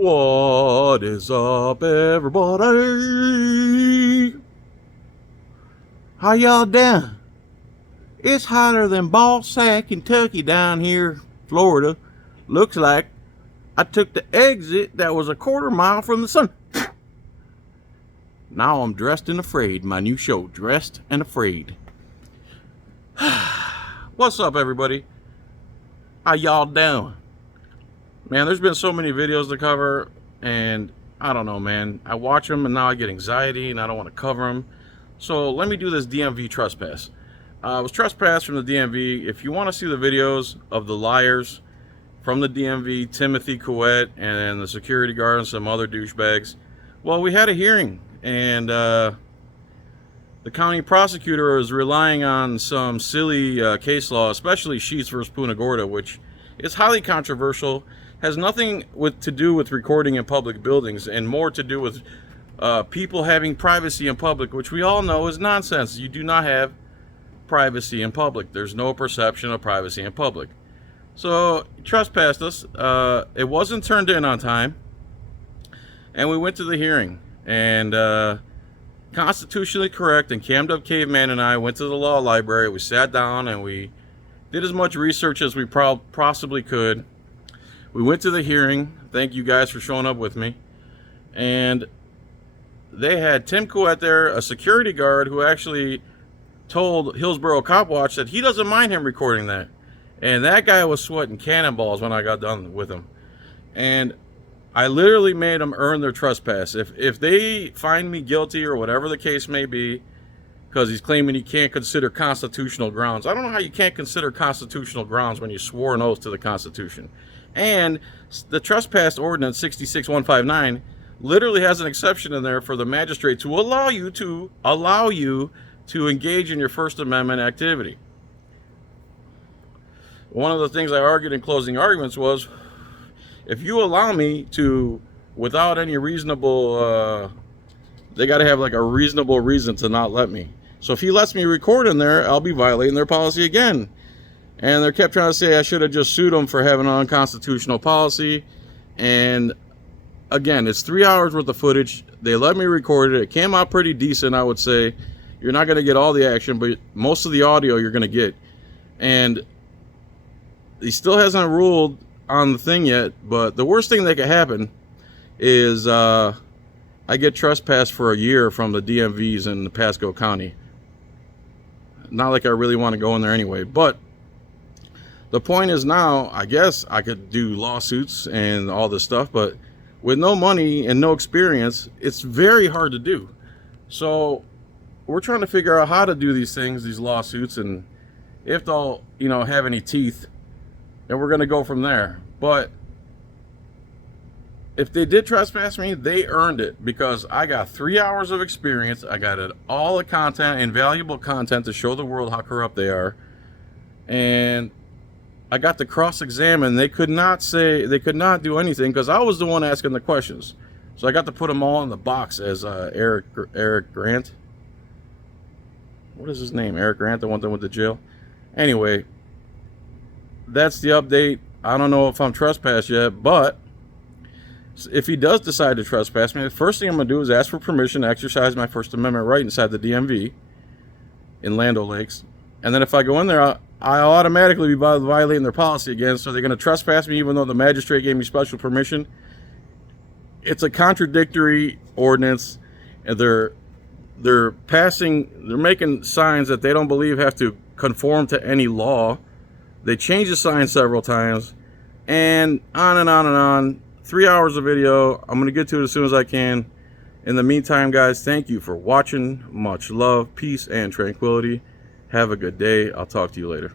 What is up, everybody? How y'all doing? It's hotter than ball sack Kentucky down here, Florida. Looks like I took the exit that was a quarter mile from the sun. Now I'm dressed and afraid. My new show, Dressed and Afraid. What's up, everybody? How y'all doing? Man, there's been so many videos to cover, and I don't know, man. I watch them, and now I get anxiety, and I don't want to cover them. So let me do this DMV trespass. I was trespassed from the DMV. If you want to see the videos of the liars from the DMV, Timothy Couette, and the security guard and some other douchebags, well, we had a hearing, and the county prosecutor is relying on some silly case law, especially Sheets versus Punta Gorda, which is highly controversial. Has nothing to do with recording in public buildings, and more to do with people having privacy in public, which we all know is nonsense. You do not have privacy in public. There's no perception of privacy in public. So he trespassed us. It wasn't turned in on time, and we went to the hearing. And constitutionally correct and cammed up caveman and I went to the law library. We sat down and we did as much research as we possibly could. We went to the hearing. Thank you guys for showing up with me. And they had Tim Couette there, a security guard who actually told Hillsborough Cop Watch that he doesn't mind him recording that. And that guy was sweating cannonballs when I got done with him. And I literally made them earn their trespass. If they find me guilty or whatever the case may be, because he's claiming he can't consider constitutional grounds. I don't know how you can't consider constitutional grounds when you swore an oath to the Constitution. And the trespass ordinance 66159 literally has an exception in there for the magistrate to allow you to engage in your First Amendment activity. One of the things I argued in closing arguments was, if you allow me to, without any reasonable, they got to have like a reasonable reason to not let me. So if he lets me record in there, I'll be violating their policy again. And they kept trying to say I should have just sued them for having an unconstitutional policy. And again, it's 3 hours worth of footage. They let me record it. It came out pretty decent, I would say. You're not going to get all the action, but most of the audio you're going to get. And he still hasn't ruled on the thing yet, but the worst thing that could happen is I get trespassed for a year from the DMVs in Pasco County. Not like I really want to go in there anyway, but the point is now, I guess I could do lawsuits and all this stuff, but with no money and no experience, it's very hard to do. So we're trying to figure out how to do these things, these lawsuits, and if they'll, have any teeth. And we're going to go from there. But if they did trespass me, they earned it, because I got 3 hours of experience. I got all the content, invaluable content, to show the world how corrupt they are. And I got to cross-examine. They could not do anything, because I was the one asking the questions. So I got to put them all in the box as Eric Grant. What is his name? Eric Grant, the one that went to jail. Anyway, that's the update. I don't know if I'm trespassed yet, but if he does decide to trespass me, the first thing I'm going to do is ask for permission to exercise my First Amendment right inside the DMV in Land O'Lakes. And then if I go in there, I'll automatically be violating their policy again. So they're going to trespass me even though the magistrate gave me special permission. It's a contradictory ordinance, and they're making signs that they don't believe have to conform to any law. They changed the sign several times, and on and on and on. 3 hours of video. I'm going to get to it as soon as I can. In the meantime, guys, thank you for watching. Much love, peace, and tranquility. Have a good day. I'll talk to you later.